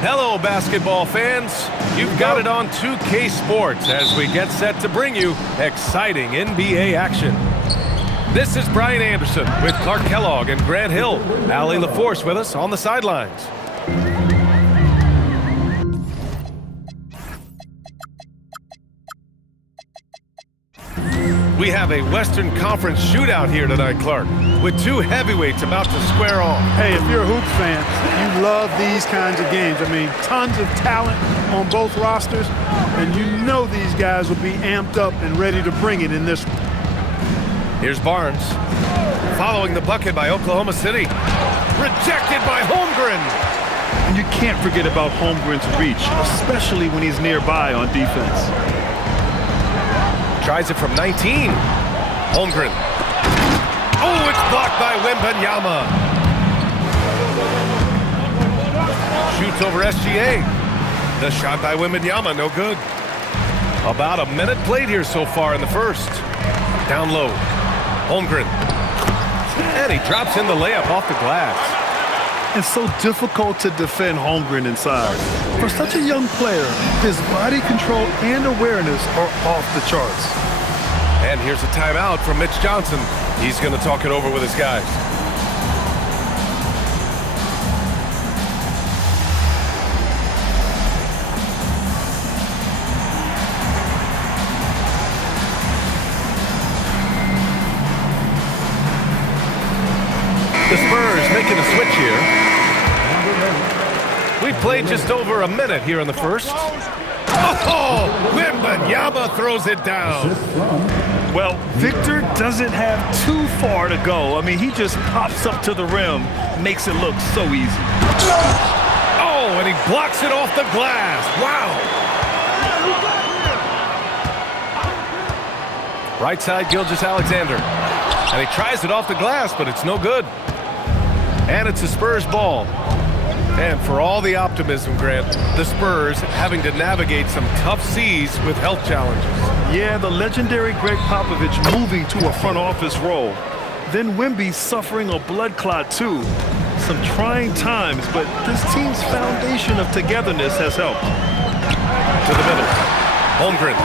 Hello, basketball fans. You've got it on 2K Sports as we get set to bring you exciting NBA action. This is Brian Anderson with Clark Kellogg and Grant Hill. Allie LaForce with us on the sidelines. We have a Western Conference shootout here tonight, Clark, with two heavyweights about to square off. Hey, if you're a hoop fan, you love these kinds of games. I mean, tons of talent on both rosters, and you know these guys will be amped up and ready to bring it in this one. Here's Barnes, following the bucket by Oklahoma City. Rejected by Holmgren. And you can't forget about Holmgren's reach, especially when he's nearby on defense. Tries it from 19. Holmgren. Oh, it's blocked by Wembanyama. Shoots over SGA. The shot by Wembanyama, no good. About a minute played here so far in the first. Down low. Holmgren. And he drops in the layup off the glass. It's so difficult to defend Holmgren inside. For such a young player, his body control and awareness are off the charts. And here's a timeout from Mitch Johnson. He's going to talk it over with his guys. The Spurs making a switch here. We played just over a minute here in the first. Oh, Wembanyama throws it down. Well, Victor doesn't have too far to go. I mean, he just pops up to the rim, makes it look so easy. Oh, and he blocks it off the glass. Wow. Right side, Gilgeous-Alexander. And he tries it off the glass, but it's no good. And it's a Spurs ball. And for all the optimism, Grant, the Spurs having to navigate some tough seas with health challenges. Yeah, the legendary Greg Popovich moving to a front office role. Then Wemby suffering a blood clot too. Some trying times, but this team's foundation of togetherness has helped. To the middle. Holmgren.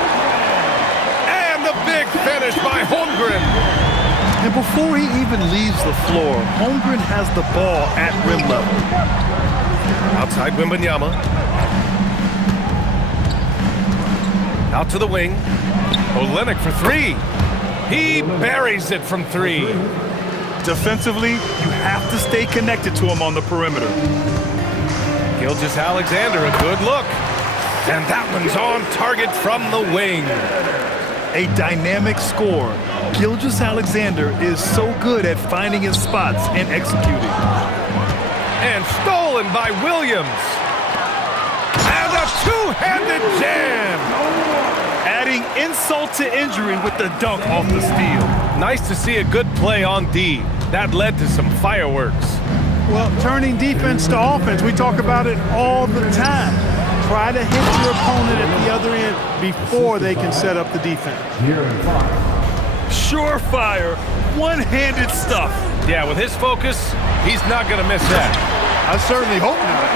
And the big finish by Holmgren. And before he even leaves the floor, Holmgren has the ball at rim level. Outside Wembanyama. Out to the wing. Olynyk for three. He buries it from three. Defensively, you have to stay connected to him on the perimeter. Gilgeous-Alexander, a good look. And that one's on target from the wing. A dynamic score. Gilgeous-Alexander is so good at finding his spots and executing. And stolen by Williams. And a two-handed jam. Adding insult to injury with the dunk off the steal. Nice to see a good play on D. That led to some fireworks. Well, turning defense to offense, we talk about it all the time. Try to hit your opponent at the other end before they can set up the defense. Surefire, one-handed stuff. Yeah, with his focus, he's not going to miss that. I certainly hope not.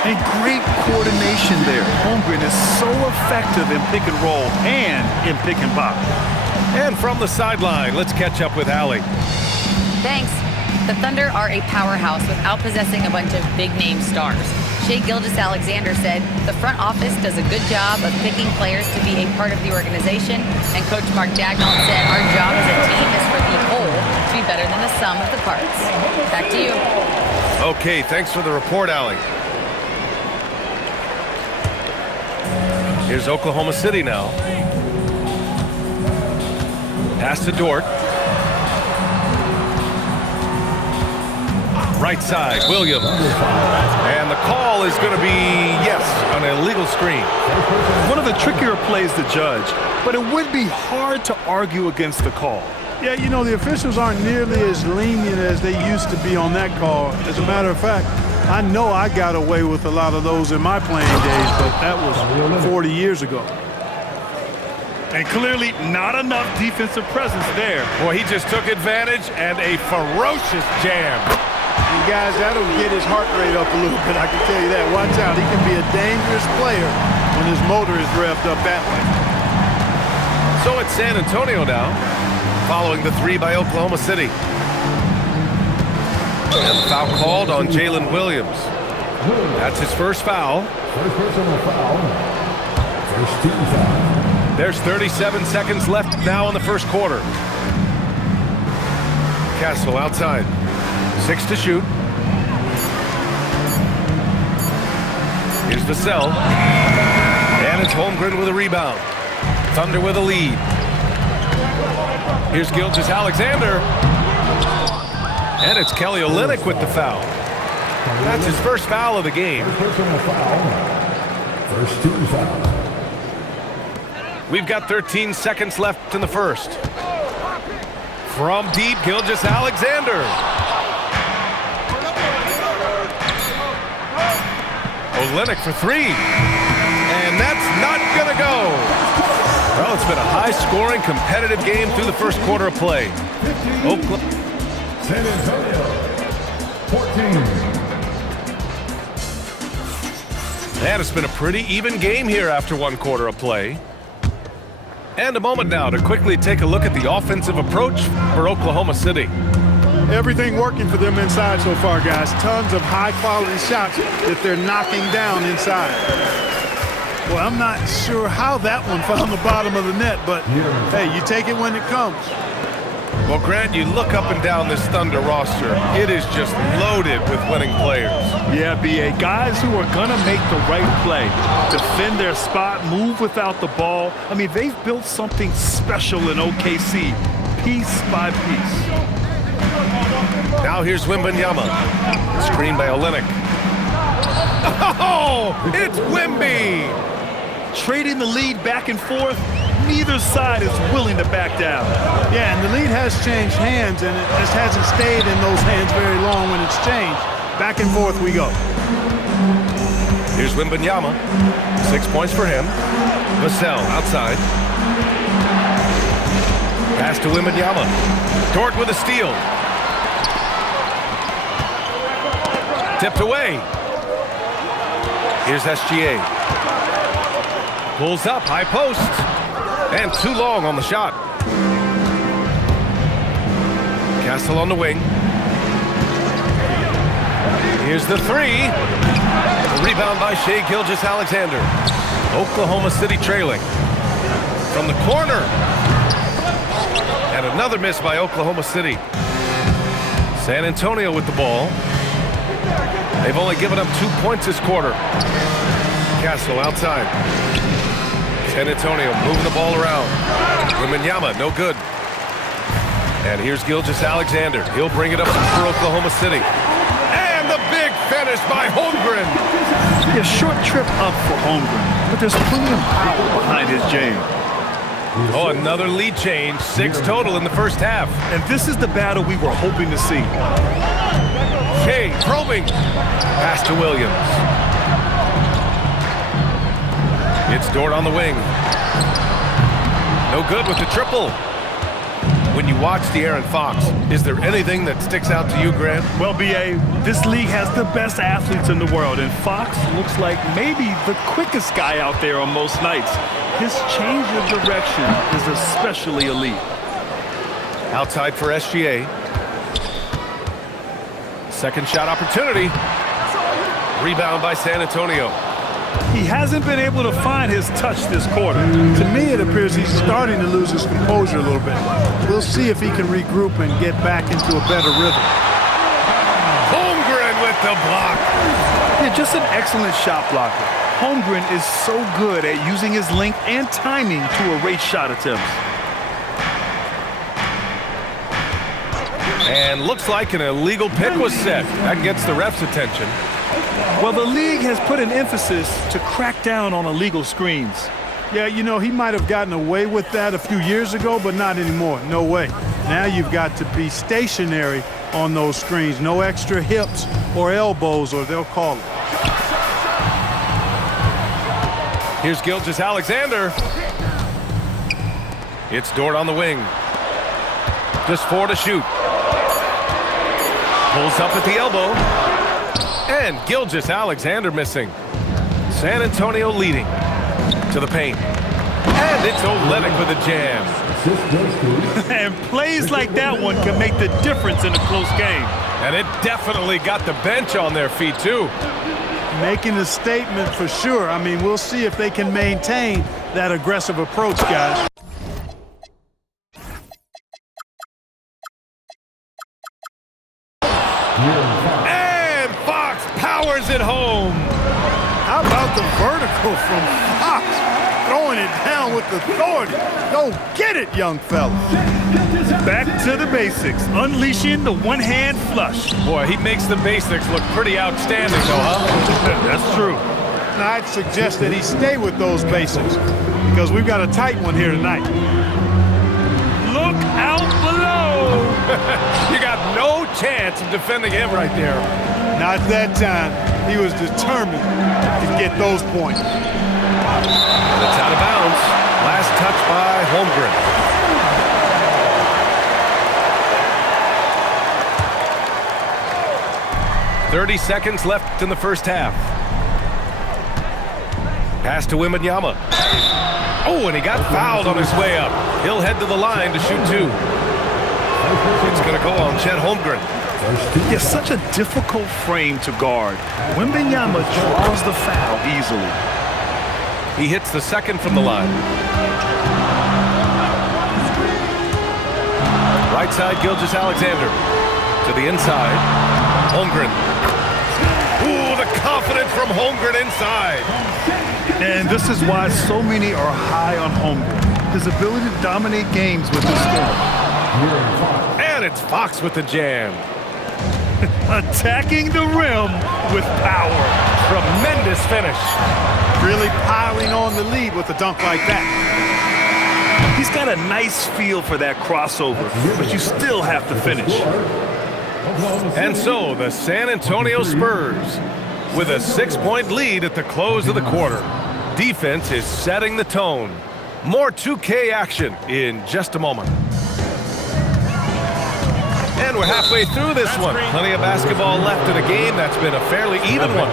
And great coordination there. Holmgren is so effective in pick and roll and in pick and pop. And from the sideline, let's catch up with Allie. Thanks. The Thunder are a powerhouse without possessing a bunch of big-name stars. Shai Gilgeous-Alexander said the front office does a good job of picking players to be a part of the organization, and Coach Mark Daigneault said our job as a team is for the whole to be better than the sum of the parts. Back to you. Okay, thanks for the report, Allie. Here's Oklahoma City now. Pass to Dort. Right side, Williams. And the call is going to be, yes, an illegal screen. One of the trickier plays to judge, but it would be hard to argue against the call. Yeah, you know, the officials aren't nearly as lenient as they used to be on that call. As a matter of fact, I know I got away with a lot of those in my playing days, but that was 40 years ago. And clearly not enough defensive presence there. Well, he just took advantage and a ferocious jam. And guys, that'll get his heart rate up a little bit, I can tell you that. Watch out, he can be a dangerous player when his motor is revved up that way. So it's San Antonio now, following the 3 by Oklahoma City. And the foul called on Jalen Williams. That's his first foul. First personal foul. First team foul. There's 37 seconds left now in the first quarter. Castle outside. 6 to shoot. Here's Vassell. And it's Holmgren with a rebound. Thunder with a lead. Here's Gilgeous-Alexander. And it's Kelly Olynyk with the foul. That's his first foul of the game. Personal foul. First team foul. We've got 13 seconds left in the first. From deep, Gilgeous-Alexander. Olynyk for 3. And that's not going to go. Well, it's been a high-scoring, competitive game through the first quarter of play. Oakland. San Antonio, 14. And it's been a pretty even game here after one quarter of play. And a moment now to quickly take a look at the offensive approach for Oklahoma City. Everything working for them inside so far, guys. Tons of high-quality shots that they're knocking down inside. Well, I'm not sure how that one found the bottom of the net, but hey, you take it when it comes. Well, Grant, you look up and down this Thunder roster. It is just loaded with winning players. Yeah, B.A. Guys who are going to make the right play. Defend their spot, move without the ball. I mean, they've built something special in OKC, piece by piece. Now here's Wembanyama. Screen by Olynyk. Oh, it's Wemby! Trading the lead back and forth. Neither side is willing to back down. Yeah, and the lead has changed hands, and it just hasn't stayed in those hands very long when it's changed. Back and forth we go. Here's Wembanyama. 6 points for him. Vassell outside. Pass to Wembanyama. Dort with a steal. Tipped away. Here's SGA. Pulls up, high post. And too long on the shot. Castle on the wing. Here's the 3. A rebound by Shai Gilgeous-Alexander. Oklahoma City trailing. From the corner. And another miss by Oklahoma City. San Antonio with the ball. They've only given up 2 points this quarter. Castle outside. San Antonio moving the ball around. Wembanyama, no good. And here's Gilgeous-Alexander. He'll bring it up for Oklahoma City. And the big finish by Holmgren. A short trip up for Holmgren, but there's plenty of power behind his jam. Oh, another lead change. 6 total in the first half. And this is the battle we were hoping to see. Shai probing. Pass to Williams. It's Dort on the wing. No good with the triple. When you watch De'Aaron Fox, is there anything that sticks out to you, Grant? Well, B.A., this league has the best athletes in the world, and Fox looks like maybe the quickest guy out there on most nights. His change of direction is especially elite. Outside for SGA. Second shot opportunity. Rebound by San Antonio. He hasn't been able to find his touch this quarter. To me, it appears he's starting to lose his composure a little bit. We'll see if he can regroup and get back into a better rhythm. Holmgren with the block. Yeah, just an excellent shot blocker. Holmgren is so good at using his length and timing to erase shot attempts. And looks like an illegal pick was set. That gets the ref's attention. Well, the league has put an emphasis to crack down on illegal screens. Yeah, you know, he might have gotten away with that a few years ago, but not anymore. No way. Now you've got to be stationary on those screens. No extra hips or elbows, or they'll call it. Here's Gilgeous-Alexander. It's Dort on the wing. Just 4 to shoot. Pulls up at the elbow. And Gilgeous-Alexander missing. San Antonio leading to the paint. And it's Olynyk with a jam. And plays like that one can make the difference in a close game. And it definitely got the bench on their feet, too. Making a statement for sure. I mean, we'll see if they can maintain that aggressive approach, guys. And Fox powers it home. How about the vertical from Fox? Throwing it down with authority. Go get it, young fella. Back to the basics, unleashing the one-hand flush. Boy, he makes the basics look pretty outstanding, though, huh? That's true. Now, I'd suggest that he stay with those basics because we've got a tight one here tonight. Look out below. You got no chance of defending him right there. Not that time. He was determined to get those points. It's out of bounds. Last touch by Holmgren. 30 seconds left in the first half. Pass to Wembanyama. Oh, and he got fouled on his way up. He'll head to the line to shoot 2. It's going to go on Chet Holmgren. It's such a difficult frame to guard. Wembanyama draws the foul easily. He hits the second from the line. Right side, Gilgeous-Alexander. To the inside, Holmgren. Ooh, the confidence from Holmgren inside. And this is why so many are high on Holmgren. His ability to dominate games with his skill. And it's Fox with the jam. Attacking the rim with power. Tremendous finish. Really piling on the lead with a dunk like that. He's got a nice feel for that crossover, but you still have to finish. And so the San Antonio Spurs with a 6-point lead at the close of the quarter. Defense is setting the tone. More 2K action in just a moment. And we're halfway through this one. Plenty of basketball left in a game that's been a fairly even one.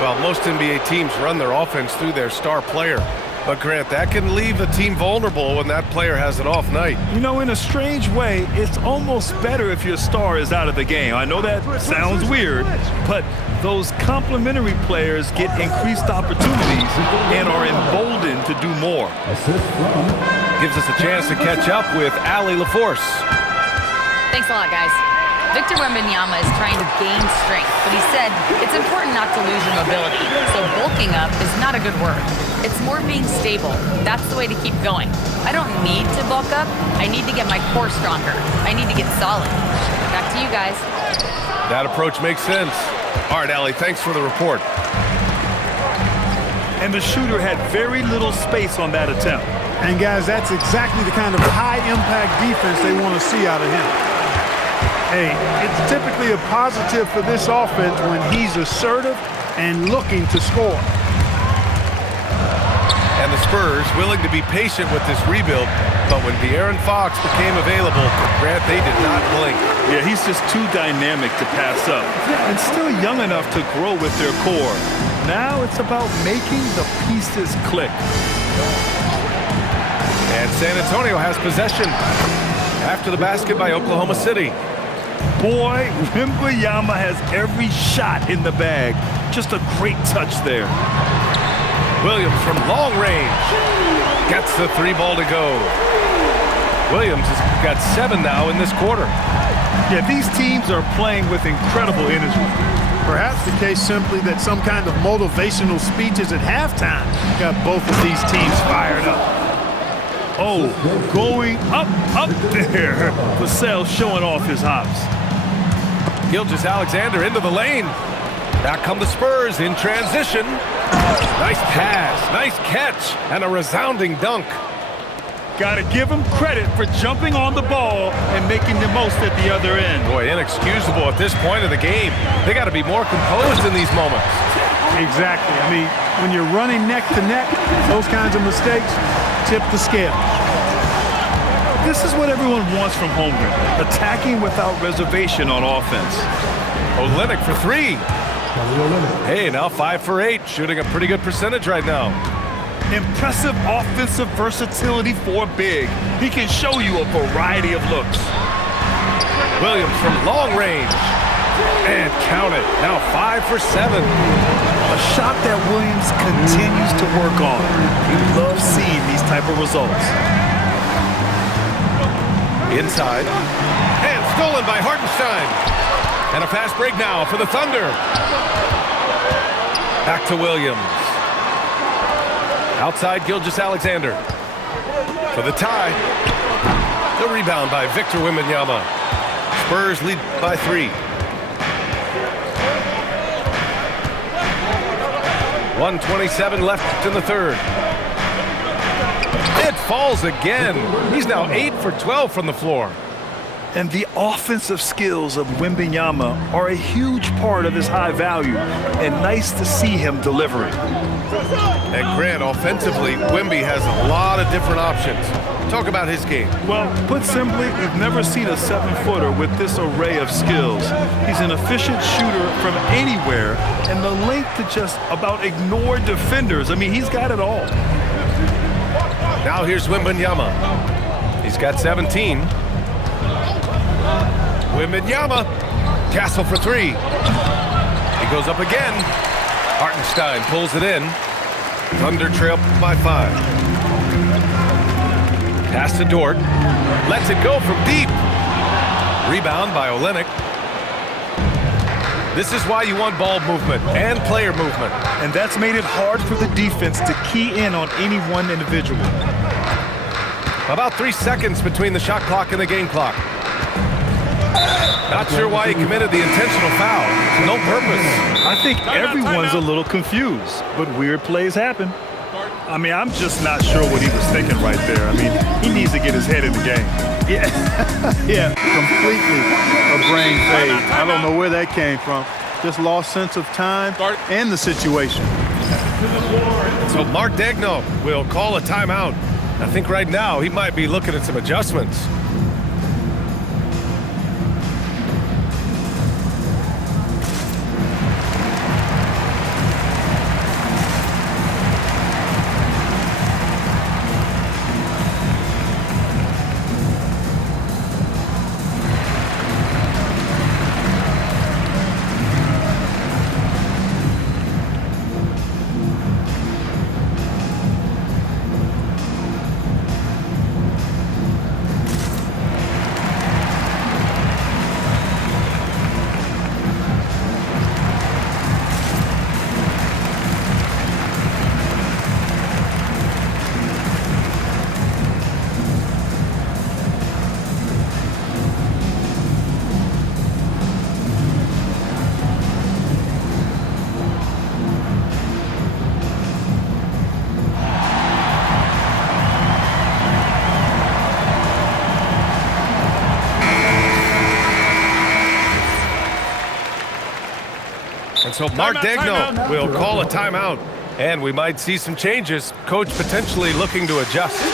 Well, most NBA teams run their offense through their star player. But, Grant, that can leave the team vulnerable when that player has an off night. You know, in a strange way, it's almost better if your star is out of the game. I know that sounds weird, but those complementary players get increased opportunities and are emboldened to do more. Gives us a chance to catch up with Allie LaForce. Thanks a lot, guys. Victor Wembanyama is trying to gain strength, but he said it's important not to lose your mobility. So bulking up is not a good word. It's more being stable. That's the way to keep going. I don't need to bulk up. I need to get my core stronger. I need to get solid. Back to you guys. That approach makes sense. All right, Allie, thanks for the report. And the shooter had very little space on that attempt. And, guys, that's exactly the kind of high-impact defense they want to see out of him. Hey, it's typically a positive for this offense when he's assertive and looking to score. And the Spurs willing to be patient with this rebuild, but when De'Aaron Fox became available, Grant, they did not blink. Yeah, he's just too dynamic to pass up and still young enough to grow with their core. Now it's about making the pieces click. And San Antonio has possession after the basket by Oklahoma City. Boy, Wembanyama has every shot in the bag. Just a great touch there. Williams from long range gets the 3 ball to go. Williams has got 7 now in this quarter. Yeah, these teams are playing with incredible energy. Perhaps the case simply that some kind of motivational speeches at halftime got both of these teams fired up. Oh, going up there. Vassell showing off his hops. Gilgeous-Alexander into the lane. Back come the Spurs in transition. Nice pass, nice catch, and a resounding dunk. Got to give him credit for jumping on the ball and making the most at the other end. Boy, inexcusable at this point of the game. They got to be more composed in these moments. Exactly. I mean, when you're running neck to neck, those kinds of mistakes, tip the scale. This is what everyone wants from Holmgren, attacking without reservation on offense. Olynyk for three. Hey, now 5 for 8, shooting a pretty good percentage right now. Impressive offensive versatility for big. He can show you a variety of looks. Williams from long range. And count it, now 5 for 7. A shot that Williams continues to work on. He loves seeing these type of results. Inside. And stolen by Hartenstein. And a fast break now for the Thunder. Back to Williams. Outside Gilgeous-Alexander. For the tie. The rebound by Victor Wembanyama. Spurs lead by 3. 1:27 left in the third. It falls again. He's now 8 for 12 from the floor. And the offensive skills of Wembanyama are a huge part of his high value, and nice to see him delivering. And Grant, offensively, Wemby has a lot of different options. Talk about his game. Well, put simply, we've never seen a 7-footer with this array of skills. He's an efficient shooter from anywhere, and the length to just about ignore defenders. I mean, he's got it all. Now here's Wembanyama. He's got 17. Wembanyama. Castle for 3. He goes up again. Hartenstein pulls it in. Thunder trail by 5. Pass to Dort. Lets it go from deep. Rebound by Olynyk. This is why you want ball movement and player movement. And that's made it hard for the defense to key in on any one individual. About 3 seconds between the shot clock and the game clock. Not sure why he committed the intentional foul. No purpose. I think everyone's a little confused, but weird plays happen. I mean, I'm just not sure what he was thinking right there. I mean, he needs to get his head in the game. Yeah, yeah, completely a brain fade. I don't know where that came from. Just lost sense of time and the situation. So Mark Daigneault will call a timeout. I think right now he might be looking at some adjustments. And so Mark Daigneault will call a timeout. And we might see some changes. Coach potentially looking to adjust.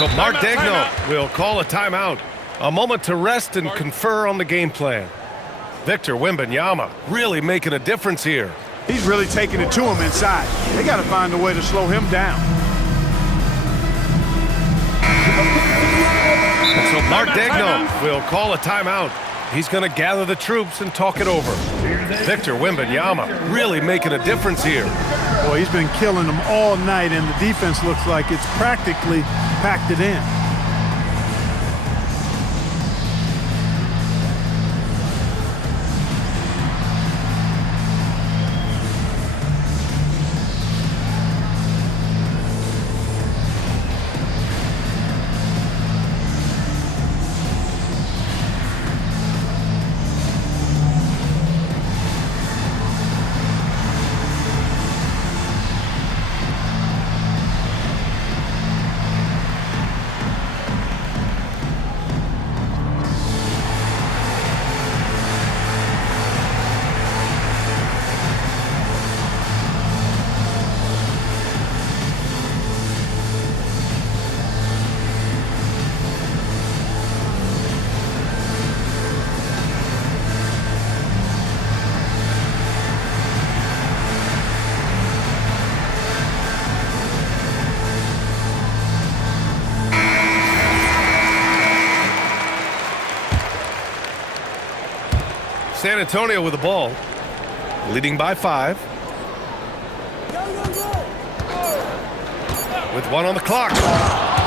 So Mark Daigneault will call a timeout. A moment to rest and confer on the game plan. Victor Wembanyama really making a difference here. He's really taking it to him inside. They got to find a way to slow him down. So Mark Daigneault will call a timeout. He's going to gather the troops and talk it over. Victor Wembanyama really making a difference here. Boy, he's been killing them all night, and the defense looks like it's practically packed it in. San Antonio with the ball, leading by 5. With 1 on the clock.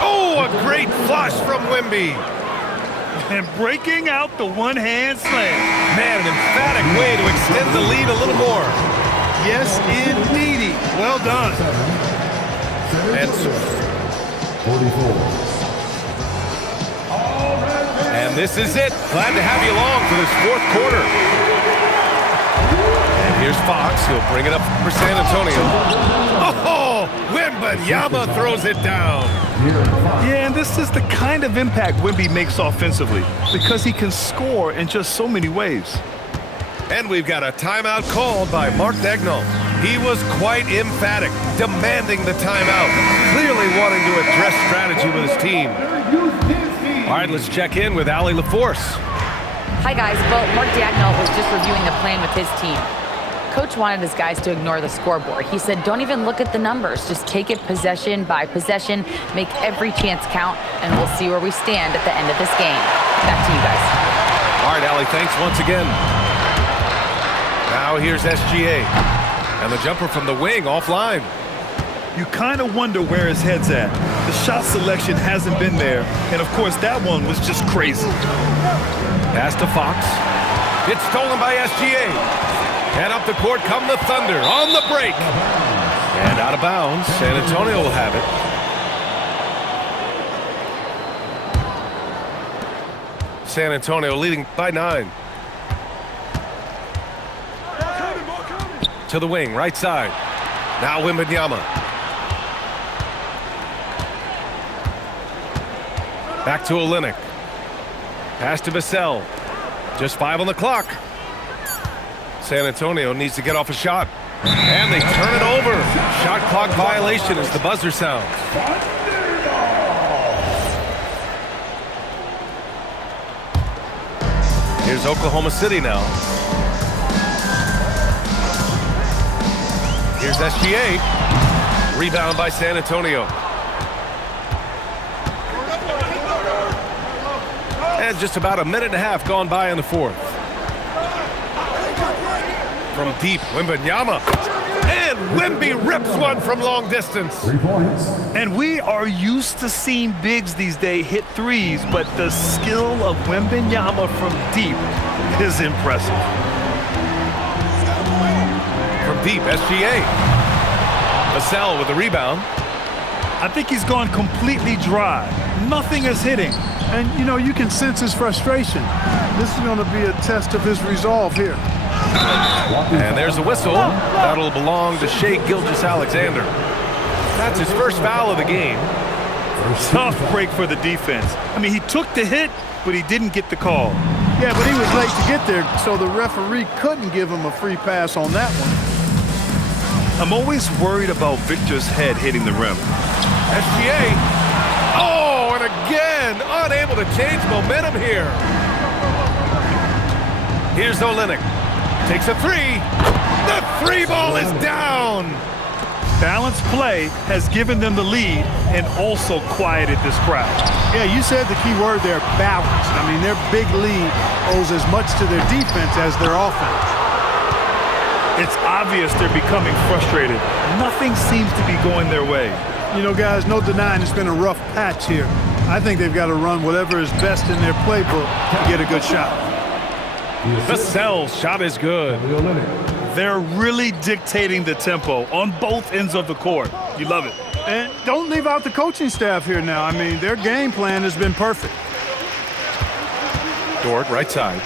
Oh, a great flush from Wemby. And breaking out the one-hand slam. Man, an emphatic way to extend the lead a little more. Yes, indeedy. Well done. And 44. And this is it. Glad to have you along for this 4th quarter. And here's Fox. He'll bring it up for San Antonio. Oh, Wembanyama throws it down. Yeah, and this is the kind of impact Wemby makes offensively because he can score in just so many ways. And we've got a timeout called by Mark Daigneault. He was quite emphatic, demanding the timeout, clearly wanting to address strategy with his team. All right, let's check in with Allie LaForce. Hi, guys. Well, Mark Daigneault was just reviewing the plan with his team. Coach wanted his guys to ignore the scoreboard. He said, don't even look at the numbers. Just take it possession by possession, make every chance count, and we'll see where we stand at the end of this game. Back to you guys. All right, Allie, thanks once again. Now here's SGA. And the jumper from the wing offline. You kind of wonder where his head's at. The shot selection hasn't been there. And, of course, that one was just crazy. Pass to Fox. It's stolen by SGA. And up the court come the Thunder on the break. And out of bounds. San Antonio will have it. San Antonio leading by 9. To the wing, right side. Now Wembanyama. Back to Olynyk. Pass to Vassell. Just 5 on the clock. San Antonio needs to get off a shot. And they turn it over. Shot clock violation as the buzzer sounds. Here's Oklahoma City now. Here's SGA. Rebound by San Antonio. And just about a minute and a half gone by in the 4th. From deep, Wembanyama. And Wemby rips one from long distance. 3 points. And we are used to seeing bigs these days hit threes, but the skill of Wembanyama from deep is impressive. From deep, SGA. Vassell with the rebound. I think he's gone completely dry. Nothing is hitting. And, you know, you can sense his frustration. This is going to be a test of his resolve here. And there's a whistle. That'll belong to Shai Gilgeous-Alexander. That's his first foul of the game. Tough break for the defense. I mean, he took the hit, but he didn't get the call. Yeah, but he was late to get there, so the referee couldn't give him a free pass on that one. I'm always worried about Victor's head hitting the rim. SGA. Oh, and and again, unable to change momentum here. Here's Olynyk. Takes a three. The three ball is down. Balanced play has given them the lead and also quieted this crowd. Yeah, you said the key word there, balance. I mean, their big lead owes as much to their defense as their offense. It's obvious they're becoming frustrated. Nothing seems to be going their way. You know, guys, no denying it's been a rough patch here. I think they've got to run whatever is best in their playbook to get a good shot. Vassell's shot is good. They're really dictating the tempo on both ends of the court. You love it. And don't leave out the coaching staff here now. I mean, their game plan has been perfect. Dort, right side.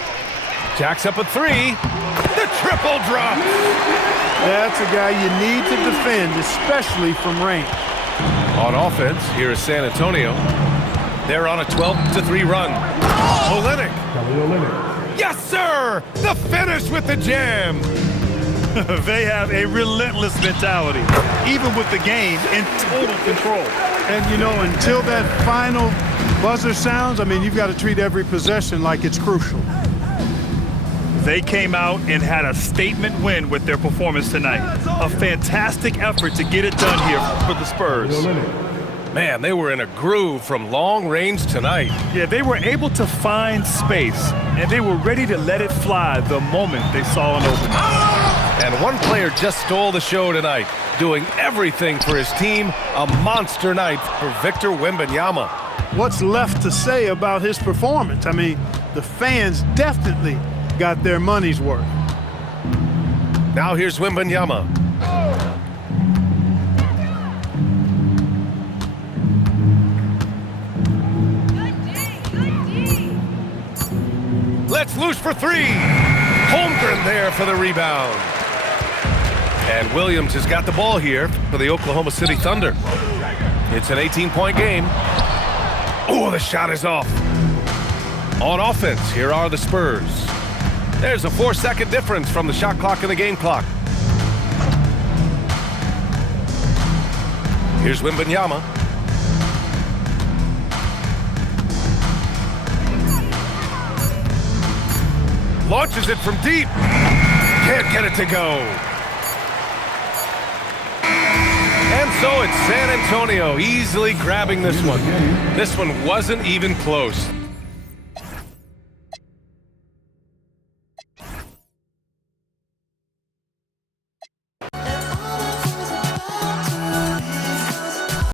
Jacks up a three. The triple drop. That's a guy you need to defend, especially from range. On offense, here is San Antonio. They're on a 12-3 run. Olynyk. Yes, sir! The finish with the jam. They have a relentless mentality, even with the game in total control. And, you know, until that final buzzer sounds, I mean, you've got to treat every possession like it's crucial. They came out and had a statement win with their performance tonight. A fantastic effort to get it done here for the Spurs. Man, they were in a groove from long range tonight. Yeah, they were able to find space, and they were ready to let it fly the moment they saw an opening. And one player just stole the show tonight, doing everything for his team. A monster night for Victor Wembanyama. What's left to say about his performance? I mean, the fans definitely got their money's worth. Now here's Wembanyama. Let's loose for three. Holmgren there for the rebound. And Williams has got the ball here for the Oklahoma City Thunder. It's an 18-point game. Oh, the shot is off. On offense, here are the Spurs. There's a 4-second difference from the shot clock and the game clock. Here's Wembanyama. Launches it from deep. Can't get it to go. And so it's San Antonio easily grabbing this one. This one wasn't even close.